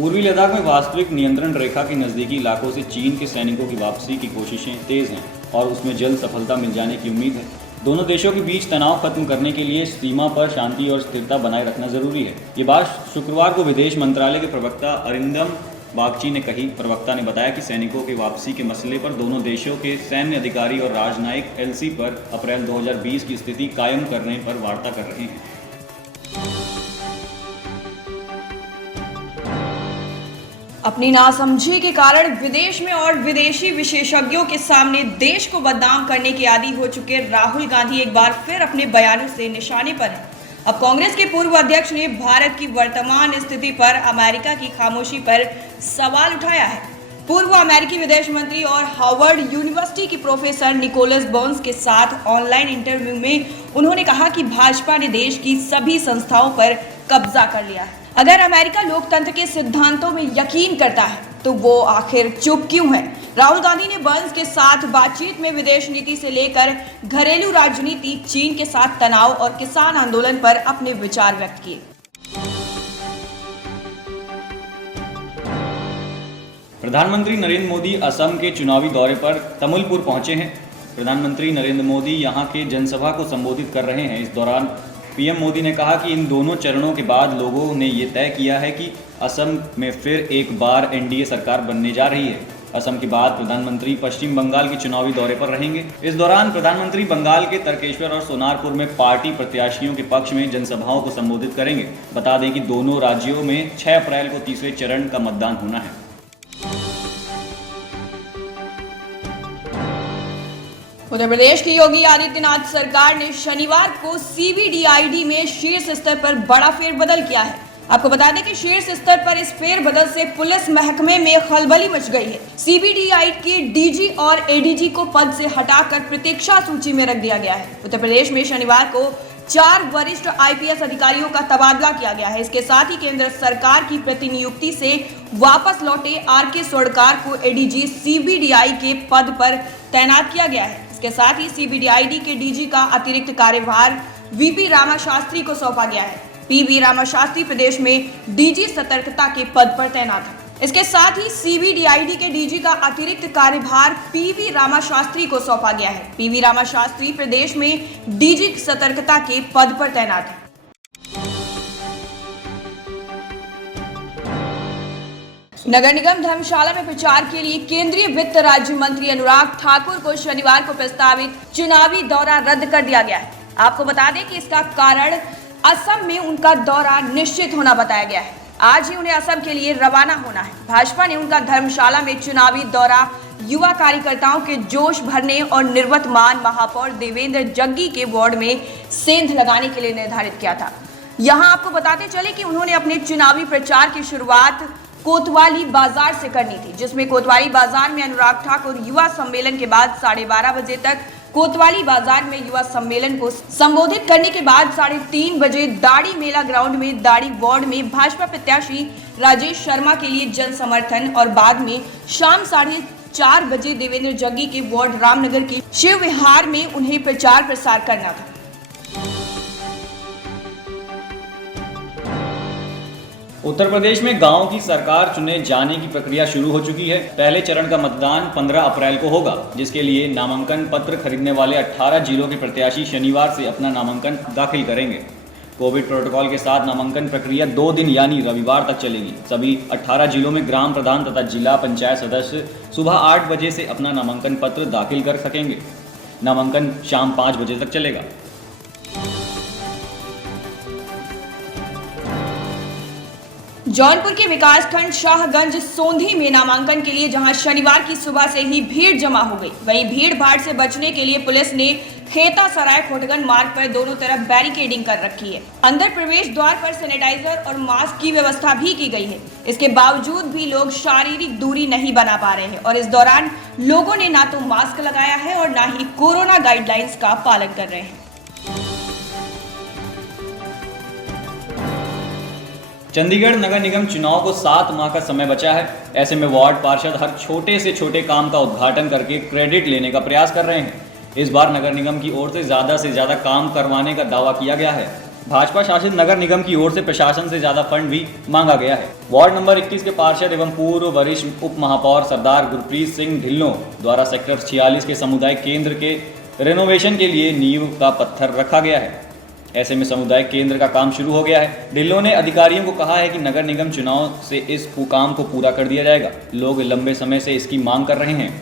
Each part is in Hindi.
पूर्वी लद्दाख में वास्तविक नियंत्रण रेखा के नज़दीकी इलाकों से चीन के सैनिकों की वापसी की कोशिशें तेज़ हैं और उसमें जल्द सफलता मिल जाने की उम्मीद है। दोनों देशों के बीच तनाव खत्म करने के लिए सीमा पर शांति और स्थिरता बनाए रखना जरूरी है। ये बात शुक्रवार को विदेश मंत्रालय के प्रवक्ता अरिंदम बागची ने कही। प्रवक्ता ने बताया कि सैनिकों की वापसी के मसले पर दोनों देशों के सैन्य अधिकारी और राजनयिक एलसी पर अप्रैल 2020 की स्थिति कायम करने पर वार्ता कर रहे हैं। अपनी नासमझी के कारण विदेश में और विदेशी विशेषज्ञों के सामने देश को बदनाम करने के आदी हो चुके राहुल गांधी एक बार फिर अपने बयानों से निशाने पर हैं। अब कांग्रेस के पूर्व अध्यक्ष ने भारत की वर्तमान स्थिति पर अमेरिका की खामोशी पर सवाल उठाया है। पूर्व अमेरिकी विदेश मंत्री और हार्वर्ड यूनिवर्सिटी की प्रोफेसर निकोलस बर्न्स के साथ ऑनलाइन इंटरव्यू में उन्होंने कहा कि भाजपा ने देश की सभी संस्थाओं पर कब्जा कर लिया है। अगर अमेरिका लोकतंत्र के सिद्धांतों में यकीन करता है तो वो आखिर चुप क्यों है? राहुल गांधी ने बर्न्स के साथ बातचीत में विदेश नीति से लेकर घरेलू राजनीति, चीन के साथ तनाव और किसान आंदोलन पर अपने विचार व्यक्त किए। प्रधानमंत्री नरेंद्र मोदी असम के चुनावी दौरे पर तमुलपुर पहुंचे हैं। प्रधानमंत्री नरेंद्र मोदी यहां के जनसभा को संबोधित कर रहे हैं। इस दौरान पीएम मोदी ने कहा कि इन दोनों चरणों के बाद लोगों ने ये तय किया है कि असम में फिर एक बार एनडीए सरकार बनने जा रही है। असम के बाद प्रधानमंत्री पश्चिम बंगाल के चुनावी दौरे पर रहेंगे। इस दौरान प्रधानमंत्री बंगाल के तर्केश्वर और सोनारपुर में पार्टी प्रत्याशियों के पक्ष में जनसभाओं को संबोधित करेंगे। बता दें कि दोनों राज्यों में 6 अप्रैल को तीसरे चरण का मतदान होना है। उत्तर प्रदेश की योगी आदित्यनाथ सरकार ने शनिवार को सीबीडीआईडी में शीर्ष स्तर पर बड़ा फेरबदल किया है। आपको बता दें कि शीर्ष स्तर पर इस फेरबदल से पुलिस महकमे में खलबली मच गई है। सीबीडीआई के डीजी और एडीजी को पद से हटाकर प्रतीक्षा सूची में रख दिया गया है। उत्तर प्रदेश में शनिवार को 4 वरिष्ठ आईपीएस अधिकारियों का तबादला किया गया है। इसके साथ ही केंद्र सरकार की प्रतिनियुक्ति से वापस लौटे आरके स्वर्णकार को एडीजी सीबीडीआई के पद पर तैनात किया गया है। इसके साथ ही सीबीडीआईडी के डीजी का अतिरिक्त कार्यभार वीपी रामा शास्त्री को सौंपा गया है। पीवी रामा शास्त्री प्रदेश में डीजी सतर्कता के पद पर तैनात है। इसके साथ ही सीबीडीआईडी के डीजी का अतिरिक्त कार्यभार पीवी रामा शास्त्री को सौंपा गया है। पीवी रामा शास्त्री प्रदेश में डीजी सतर्कता के पद पर तैनात है। नगर निगम धर्मशाला में प्रचार के लिए केंद्रीय वित्त राज्य मंत्री अनुराग ठाकुर को शनिवार को प्रस्तावित चुनावी दौरा रद्द कर दिया गया है। आपको बता दें कि इसका कारण असम में उनका दौरा निश्चित होना बताया गया है। आज ही उन्हें असम के लिए रवाना होना है। भाजपा ने उनका धर्मशाला में चुनावी दौरा युवा कार्यकर्ताओं के जोश भरने और निवर्तमान महापौर देवेंद्र जग्गी के वार्ड में सेंध लगाने के लिए निर्धारित किया था। यहाँ आपको बताते चले कि उन्होंने अपने चुनावी प्रचार की शुरुआत कोतवाली बाजार से करनी थी, जिसमें कोतवाली बाजार में अनुराग ठाकुर युवा सम्मेलन के बाद 12:30 बजे तक कोतवाली बाजार में युवा सम्मेलन को संबोधित करने के बाद 3:30 बजे दाड़ी मेला ग्राउंड में दाड़ी वार्ड में भाजपा प्रत्याशी राजेश शर्मा के लिए जन समर्थन और बाद में शाम 4:30 बजे देवेंद्र जग्गी के वार्ड रामनगर के शिव विहार में उन्हें प्रचार प्रसार करना था। उत्तर प्रदेश में गांव की सरकार चुने जाने की प्रक्रिया शुरू हो चुकी है। पहले चरण का मतदान 15 अप्रैल को होगा, जिसके लिए नामांकन पत्र खरीदने वाले 18 जिलों के प्रत्याशी शनिवार से अपना नामांकन दाखिल करेंगे। कोविड प्रोटोकॉल के साथ नामांकन प्रक्रिया 2 दिन यानी रविवार तक चलेगी। सभी 18 जिलों में ग्राम प्रधान तथा जिला पंचायत सदस्य सुबह 8 बजे से अपना नामांकन पत्र दाखिल कर सकेंगे। नामांकन शाम 5 बजे तक चलेगा। जौनपुर के विकासखंड शाहगंज सोंधी में नामांकन के लिए जहां शनिवार की सुबह से ही भीड़ जमा हो गई, वहीं भीड़ भाड़ से बचने के लिए पुलिस ने खेता सराय खोटगन मार्ग पर दोनों तरफ बैरिकेडिंग कर रखी है। अंदर प्रवेश द्वार पर सैनिटाइजर और मास्क की व्यवस्था भी की गई है। इसके बावजूद भी लोग शारीरिक दूरी नहीं बना पा रहे हैं और इस दौरान लोगों ने ना तो मास्क लगाया है और ना ही कोरोना गाइडलाइंस का पालन कर रहे हैं। चंडीगढ़ नगर निगम चुनाव को 7 माह का समय बचा है। ऐसे में वार्ड पार्षद हर छोटे से छोटे काम का उद्घाटन करके क्रेडिट लेने का प्रयास कर रहे हैं। इस बार नगर निगम की ओर से ज़्यादा काम करवाने का दावा किया गया है। भाजपा शासित नगर निगम की ओर से प्रशासन से ज्यादा फंड भी मांगा गया है। वार्ड नंबर 21 के पार्षद एवं पूर्व वरिष्ठ उप महापौर सरदार गुरप्रीत सिंह ढिल्लों द्वारा सेक्टर 46 के सामुदायिक केंद्र के रेनोवेशन के लिए नींव का पत्थर रखा गया है। ऐसे में सामुदायिक केंद्र का काम शुरू हो गया है। ढिल्लों ने अधिकारियों को कहा है कि नगर निगम चुनाव से इस काम को पूरा कर दिया जाएगा। लोग लंबे समय से इसकी मांग कर रहे हैं।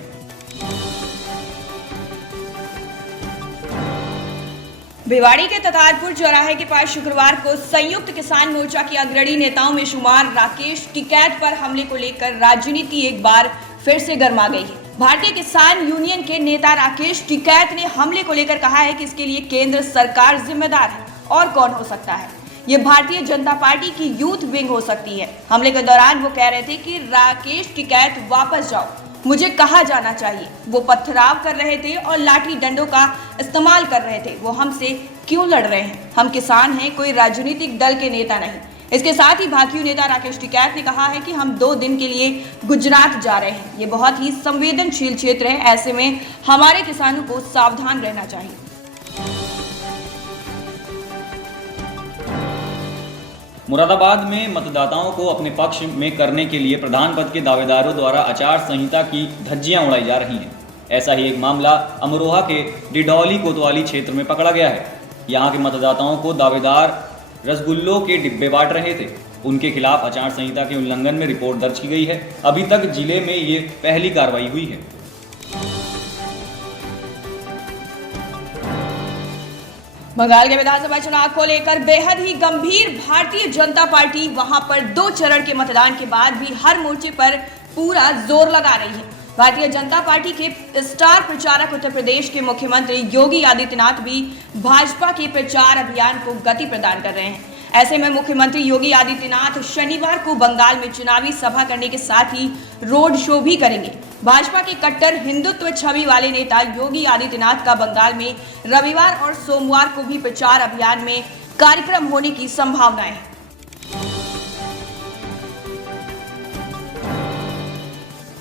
भिवाड़ी के ततारपुर चौराहे के पास शुक्रवार को संयुक्त किसान मोर्चा के अग्रणी नेताओं में शुमार राकेश टिकैत पर हमले को लेकर राजनीति एक बार फिर से गर्मा गई है। भारतीय किसान यूनियन के नेता राकेश टिकैत ने हमले को लेकर कहा है कि इसके लिए केंद्र सरकार जिम्मेदार है और कौन हो सकता है। ये भारतीय जनता पार्टी की यूथ विंग हो सकती है। हमले के दौरान वो कह रहे थे कि राकेश टिकैत वापस जाओ, मुझे कहा जाना चाहिए। वो पथराव कर रहे थे और लाठी डंडों का इस्तेमाल कर रहे थे। वो हमसे क्यों लड़ रहे हैं? हम किसान हैं, कोई राजनीतिक दल के नेता नहीं। इसके साथ ही भाकियू नेता राकेश टिकैत ने कहा है कि हम 2 दिन के लिए गुजरात जा रहे हैं। ये बहुत ही संवेदनशील क्षेत्र है, ऐसे में हमारे किसानों को सावधान रहना चाहिए। मुरादाबाद में मतदाताओं को अपने पक्ष में करने के लिए प्रधान पद के दावेदारों द्वारा आचार संहिता की धज्जियां उड़ाई जा रही हैं। ऐसा ही एक मामला अमरोहा के डिडौली कोतवाली क्षेत्र में पकड़ा गया है। यहाँ के मतदाताओं को दावेदार रसगुल्लों के डिब्बे बांट रहे थे। उनके खिलाफ आचार संहिता के उल्लंघन में रिपोर्ट दर्ज की गई है। अभी तक जिले में ये पहली कार्रवाई हुई है। बंगाल के विधानसभा चुनाव को लेकर बेहद ही गंभीर भारतीय जनता पार्टी वहां पर 2 चरण के मतदान के बाद भी हर मोर्चे पर पूरा जोर लगा रही है। भारतीय जनता पार्टी के स्टार प्रचारक उत्तर प्रदेश के मुख्यमंत्री योगी आदित्यनाथ भी भाजपा के प्रचार अभियान को गति प्रदान कर रहे हैं। ऐसे में मुख्यमंत्री योगी आदित्यनाथ शनिवार को बंगाल में चुनावी सभा करने के साथ ही रोड शो भी करेंगे। भाजपा के कट्टर हिंदुत्व छवि वाले नेता योगी आदित्यनाथ का बंगाल में रविवार और सोमवार को भी प्रचार अभियान में कार्यक्रम होने की संभावना है।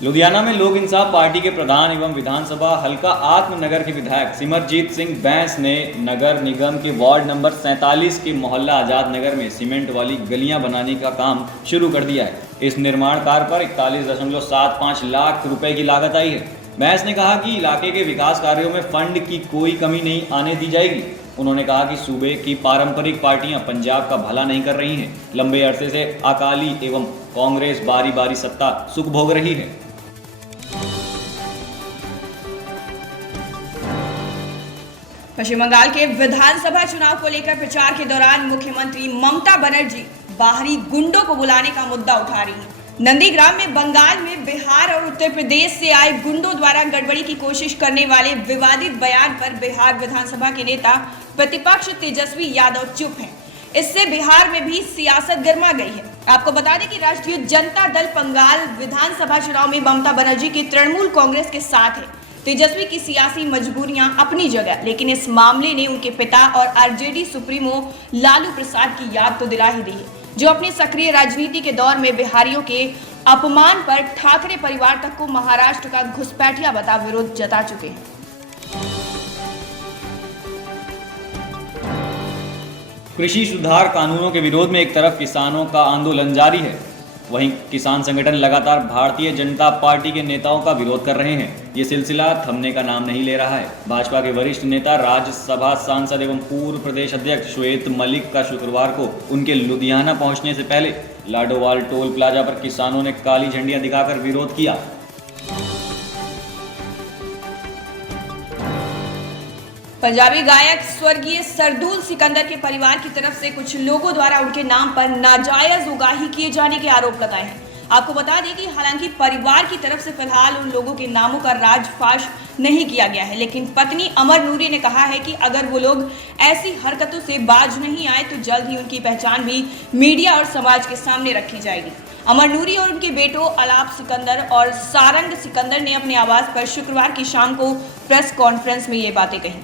लुधियाना में लोक इंसाफ पार्टी के प्रधान एवं विधानसभा हल्का आत्मनगर के विधायक सिमरजीत सिंह बैंस ने नगर निगम के वार्ड नंबर 47 के मोहल्ला आजाद नगर में सीमेंट वाली गलियां बनाने का काम शुरू कर दिया है। इस निर्माण कार्य पर 41.75 लाख रुपए की लागत आई है। बैंस ने कहा कि इलाके के विकास कार्यों में फंड की कोई कमी नहीं आने दी जाएगी। उन्होंने कहा कि सूबे की पारंपरिक पार्टियां पंजाब का भला नहीं कर रही हैं। लंबे अरसे से अकाली एवं कांग्रेस बारी बारी सत्ता सुख भोग रही है। पश्चिम बंगाल के विधानसभा चुनाव को लेकर प्रचार के दौरान मुख्यमंत्री ममता बनर्जी बाहरी गुंडों को बुलाने का मुद्दा उठा रही है। नंदीग्राम में बंगाल में बिहार और उत्तर प्रदेश से आए गुंडों द्वारा गड़बड़ी की कोशिश करने वाले विवादित बयान पर बिहार विधानसभा के नेता प्रतिपक्ष तेजस्वी यादव चुप हैं। इससे बिहार में भी सियासत गर्मा गई है। आपको बता दें कि राष्ट्रीय जनता दल बंगाल विधानसभा चुनाव में ममता बनर्जी की तृणमूल कांग्रेस के साथ है। तेजस्वी की सियासी मजबूरियां अपनी जगह, लेकिन इस मामले ने उनके पिता और आरजेडी सुप्रीमो लालू प्रसाद की याद तो दिला ही दी है, जो अपनी सक्रिय राजनीति के दौर में बिहारियों के अपमान पर ठाकरे परिवार तक को महाराष्ट्र का घुसपैठिया बता विरोध जता चुके हैं। कृषि सुधार कानूनों के विरोध में एक तरफ किसानों का आंदोलन जारी है, वहीं किसान संगठन लगातार भारतीय जनता पार्टी के नेताओं का विरोध कर रहे हैं। ये सिलसिला थमने का नाम नहीं ले रहा है। भाजपा के वरिष्ठ नेता राज्यसभा सांसद एवं पूर्व प्रदेश अध्यक्ष श्वेत मलिक का शुक्रवार को उनके लुधियाना पहुंचने से पहले लाडोवाल टोल प्लाजा पर किसानों ने काली झंडियां दिखाकर विरोध किया। पंजाबी गायक स्वर्गीय सरदूल सिकंदर के परिवार की तरफ से कुछ लोगों द्वारा उनके नाम पर नाजायज उगाही किए जाने के आरोप लगाए हैं। आपको बता दें कि हालांकि परिवार की तरफ से फिलहाल उन लोगों के नामों का राजफाश नहीं किया गया है, लेकिन पत्नी अमर नूरी ने कहा है कि अगर वो लोग ऐसी हरकतों से बाज नहीं आए तो जल्द ही उनकी पहचान भी मीडिया और समाज के सामने रखी जाएगी। अमर नूरी और उनके बेटों अलाप सिकंदर और सारंग सिकंदर ने अपने आवास पर शुक्रवार की शाम को प्रेस कॉन्फ्रेंस में ये बातें कही।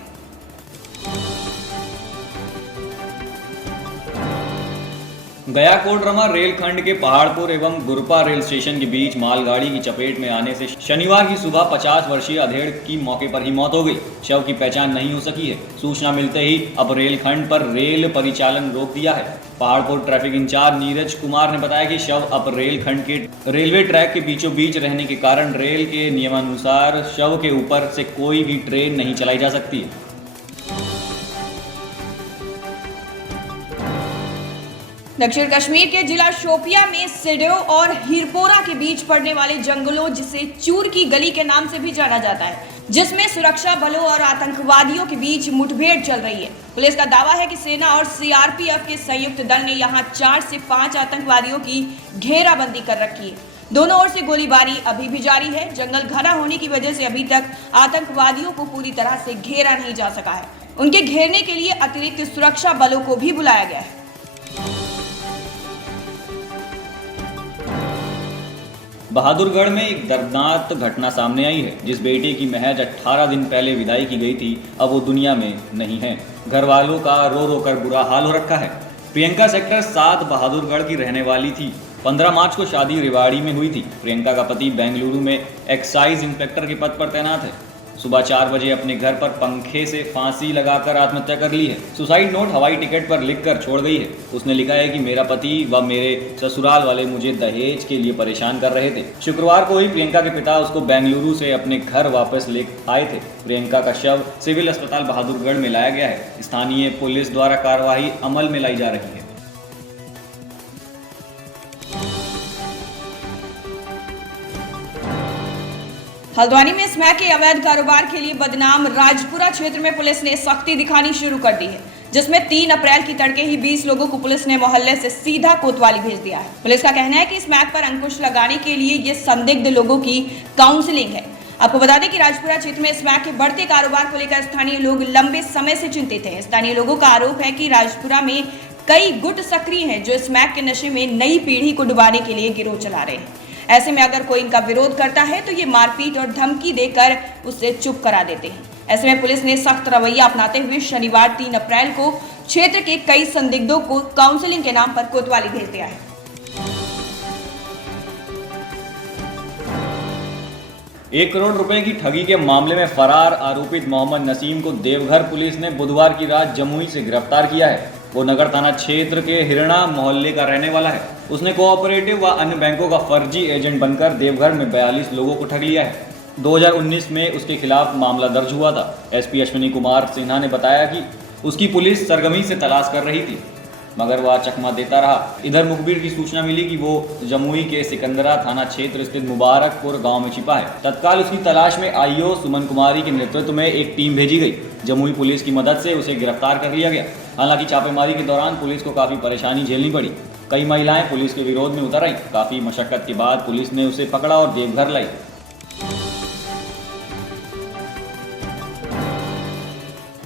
गया कोडरमा रेलखंड के पहाड़पुर एवं गुरपा रेल स्टेशन के बीच मालगाड़ी की चपेट में आने से शनिवार की सुबह 50 वर्षीय अधेड़ की मौके पर ही मौत हो गई। शव की पहचान नहीं हो सकी है। सूचना मिलते ही अब रेलखंड पर रेल परिचालन रोक दिया है। पहाड़पुर ट्रैफिक इंचार्ज नीरज कुमार ने बताया कि शव अब रेलखंड के रेलवे ट्रैक के बीचों बीच रहने के कारण रेल के नियमानुसार शव के ऊपर से कोई भी ट्रेन नहीं चलाई जा सकती है। दक्षिण कश्मीर के जिला शोपिया में सिडो और हीरपोरा के बीच पड़ने वाले जंगलों, जिसे चूर की गली के नाम से भी जाना जाता है, जिसमें सुरक्षा बलों और आतंकवादियों के बीच मुठभेड़ चल रही है। पुलिस का दावा है कि सेना और सीआरपीएफ के संयुक्त दल ने यहां 4 से 5 आतंकवादियों की घेराबंदी कर रखी है। दोनों ओर से गोलीबारी अभी भी जारी है। जंगल घना होने की वजह से अभी तक आतंकवादियों को पूरी तरह से घेरा नहीं जा सका है। उनके घेरने के लिए अतिरिक्त सुरक्षा बलों को भी बुलाया गया है। बहादुरगढ़ में एक दर्दनाक घटना सामने आई है। जिस बेटे की महज 18 दिन पहले विदाई की गई थी, अब वो दुनिया में नहीं है। घर वालों का रो रो कर बुरा हाल हो रखा है। प्रियंका सेक्टर 7 बहादुरगढ़ की रहने वाली थी। 15 मार्च को शादी रेवाड़ी में हुई थी। प्रियंका का पति बेंगलुरु में एक्साइज इंस्पेक्टर के पद पर तैनात है। सुबह 4 बजे अपने घर पर पंखे से फांसी लगाकर आत्महत्या कर ली है। सुसाइड नोट हवाई टिकट पर लिखकर छोड़ गई है। उसने लिखा है कि मेरा पति व मेरे ससुराल वाले मुझे दहेज के लिए परेशान कर रहे थे। शुक्रवार को ही प्रियंका के पिता उसको बेंगलुरु से अपने घर वापस ले आए थे। प्रियंका का शव सिविल अस्पताल बहादुरगढ़ में लाया गया है। स्थानीय पुलिस द्वारा कार्रवाई अमल में लाई जा रही है। हल्द्वानी में स्मैक के अवैध कारोबार के लिए बदनाम राजपुरा क्षेत्र में पुलिस ने सख्ती दिखानी शुरू कर दी है, जिसमें 3 अप्रैल की तड़के ही 20 लोगों को पुलिस ने मोहल्ले से सीधा कोतवाली भेज दिया है। पुलिस का कहना है कि स्मैक पर अंकुश लगाने के लिए ये संदिग्ध लोगों की काउंसलिंग है। आपको बता दें कि राजपुरा क्षेत्र में स्मैक के बढ़ते कारोबार को लेकर स्थानीय लोग लंबे समय से चिंतित हैं। स्थानीय लोगों का आरोप है कि राजपुरा में कई गुट सक्रिय हैं जो स्मैक के नशे में नई पीढ़ी को डुबाने के लिए गिरोह चला रहे हैं। ऐसे में अगर कोई इनका विरोध करता है तो ये मारपीट और धमकी देकर उससे चुप करा देते हैं। ऐसे में पुलिस ने सख्त रवैया अपनाते हुए शनिवार 3 अप्रैल को क्षेत्र के कई संदिग्धों को काउंसलिंग के नाम पर कोतवाली भेज दिया है। ₹1 करोड़ की ठगी के मामले में फरार आरोपित मोहम्मद नसीम को देवघर पुलिस ने बुधवार की रात जमुई से गिरफ्तार किया है। वो नगर थाना क्षेत्र के हिरणा मोहल्ले का रहने वाला है। उसने कोऑपरेटिव व अन्य बैंकों का फर्जी एजेंट बनकर देवघर में 42 लोगों को ठग लिया है। 2019 में उसके खिलाफ मामला दर्ज हुआ था। एसपी अश्विनी कुमार सिन्हा ने बताया कि उसकी पुलिस सरगमी से तलाश कर रही थी, मगर वह चकमा देता रहा। इधर मुखबिर की सूचना मिली कि वो जमुई के सिकंदरा थाना क्षेत्र स्थित मुबारकपुर गांव में छिपा है। तत्काल उसकी तलाश में आईओ सुमन कुमारी के नेतृत्व में एक टीम भेजी गई। जमुई पुलिस की मदद से उसे गिरफ्तार कर लिया गया। हालांकि छापेमारी के दौरान पुलिस को काफी परेशानी झेलनी पड़ी। कई महिलाएं पुलिस के विरोध में उतर आई। काफी मशक्कत के बाद पुलिस ने उसे पकड़ा और देवघर लाई।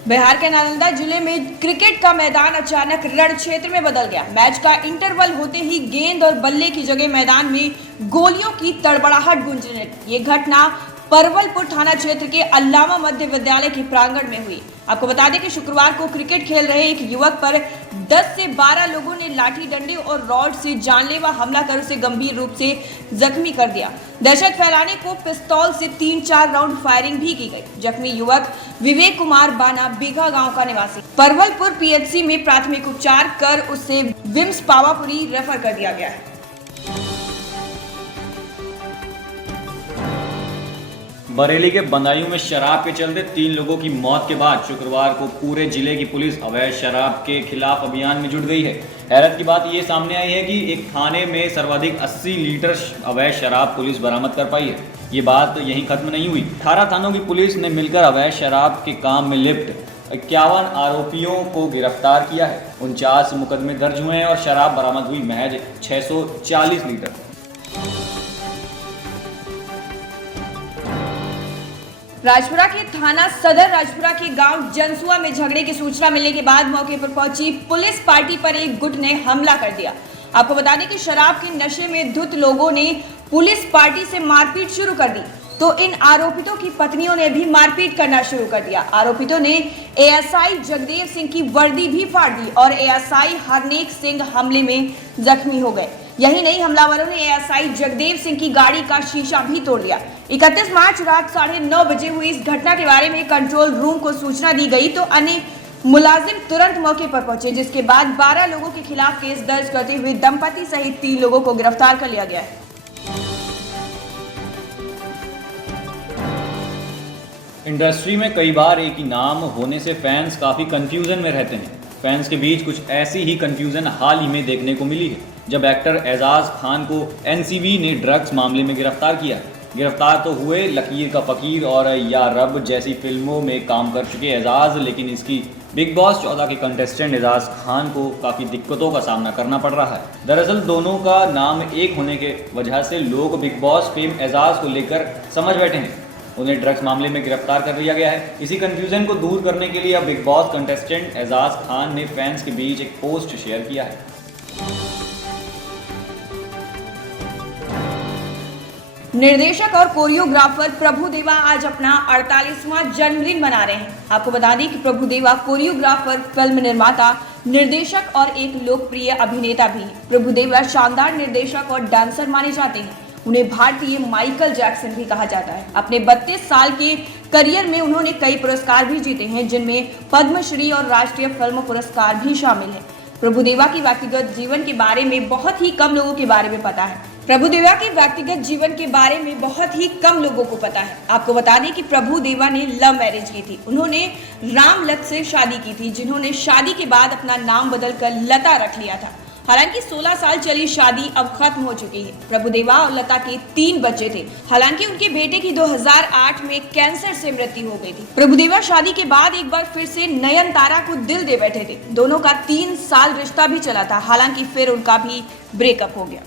बिहार के नालंदा जिले में क्रिकेट का मैदान अचानक रण क्षेत्र में बदल गया। मैच का इंटरवल होते ही गेंद और बल्ले की जगह मैदान में गोलियों की तड़बड़ाहट गूंजने लगी। ये घटना परवलपुर थाना क्षेत्र के अल्लामा मध्य विद्यालय के प्रांगण में हुई। आपको बता दें कि शुक्रवार को क्रिकेट खेल रहे एक युवक पर 10 से 12 लोगों ने लाठी डंडे और रॉड से जानलेवा हमला कर उसे गंभीर रूप से जख्मी कर दिया। दहशत फैलाने को पिस्तौल से 3-4 राउंड फायरिंग भी की गई। जख्मी युवक विवेक कुमार बाना बीघा गांव का निवासी परवलपुर पीएचसी में प्राथमिक उपचार कर उसे विम्स पावापुरी रेफर कर दिया गया है। बरेली के बंदायूं में शराब के चलते 3 लोगों की मौत के बाद शुक्रवार को पूरे जिले की पुलिस अवैध शराब के खिलाफ अभियान में जुट गई है। हैरत की बात ये सामने आई है कि एक थाने में सर्वाधिक 80 लीटर अवैध शराब पुलिस बरामद कर पाई है। ये बात यहीं खत्म नहीं हुई। 18 थानों की पुलिस ने मिलकर अवैध शराब के काम में लिप्त 51 आरोपियों को गिरफ्तार किया है। 49 मुकदमे दर्ज हुए हैं और शराब बरामद हुई महज 640 लीटर। राजपुरा के थाना सदर राजपुरा के गांव जनसुआ में झगड़े की सूचना मिलने के बाद मौके पर पहुंची पुलिस पार्टी पर एक गुट ने हमला कर दिया। आपको बता दें कि शराब के नशे में धुत लोगों ने पुलिस पार्टी से मारपीट शुरू कर दी। तो इन आरोपितों की पत्नियों ने भी मारपीट करना शुरू कर दिया। आरोपितों ने एएसआई जगदेव सिंह की वर्दी भी फाड़ दी और एएसआई हरनेक सिंह हमले में जख्मी हो गए। यही नहीं, हमलावरों ने एएसआई जगदेव सिंह की गाड़ी का शीशा भी तोड़ दिया। 31 मार्च रात 9:30 बजे हुई इस घटना के बारे में कंट्रोल रूम को सूचना दी गई तो अन्य मुलाजिम तुरंत मौके पर पहुंचे, जिसके बाद 12 लोगों के खिलाफ केस दर्ज करते हुए दंपति सहित 3 लोगों को गिरफ्तार कर लिया गया है। इंडस्ट्री में कई बार एक ही नाम होने से फैंस काफ़ी कंफ्यूजन में रहते हैं। फैंस के बीच कुछ ऐसी ही कंफ्यूजन हाल ही में देखने को मिली है, जब एक्टर एजाज खान को एनसीबी ने ड्रग्स मामले में गिरफ्तार किया। गिरफ्तार तो हुए लकीर का फकीर और या रब जैसी फिल्मों में काम कर चुके एजाज, लेकिन इसकी बिग बॉस 14 के कंटेस्टेंट एजाज खान को काफ़ी दिक्कतों का सामना करना पड़ रहा है। दरअसल दोनों का नाम एक होने के वजह से लोग बिग बॉस फेम एजाज को लेकर समझ बैठे हैं। उन्हें ड्रग्स मामले में गिरफ्तार कर लिया गया है। इसी कंफ्यूजन को दूर करने के लिए अब Bigg Boss contestant Eijaz Khan ने फैंस के बीच एक पोस्ट शेयर किया है। निर्देशक और कोरियोग्राफर प्रभुदेवा आज अपना 48वां जन्मदिन मना रहे हैं। आपको बता दें कि प्रभुदेवा कोरियोग्राफर, फिल्म निर्माता, निर्देशक और एक लोकप्रिय अभिनेता भी हैं। प्रभुदेवा शानदार निर्देशक और डांसर माने जाते हैं। उन्हें भारतीय माइकल जैक्सन भी कहा जाता है। अपने 32 साल के करियर में उन्होंने कई पुरस्कार भी जीते हैं, जिनमें पद्मश्री और राष्ट्रीय फिल्म पुरस्कार भी शामिल हैं। प्रभुदेवा की व्यक्तिगत जीवन के बारे में बहुत ही कम लोगों के बारे में पता है। प्रभुदेवा के व्यक्तिगत जीवन के बारे में बहुत ही कम लोगों को पता है। आपको बता दें कि प्रभुदेवा ने लव मैरिज की थी। उन्होंने रामलत से शादी की थी, जिन्होंने शादी के बाद अपना नाम बदलकर लता रख लिया था। हालांकि 16 साल चली शादी अब खत्म हो चुकी है। प्रभुदेवा और लता के 3 बच्चे थे। हालांकि उनके बेटे की 2008 में कैंसर से मृत्यु हो गई थी। प्रभुदेवा शादी के बाद एक बार फिर से नयनतारा को दिल दे बैठे थे। दोनों का 3 साल रिश्ता भी चला था। हालांकि फिर उनका भी ब्रेकअप हो गया।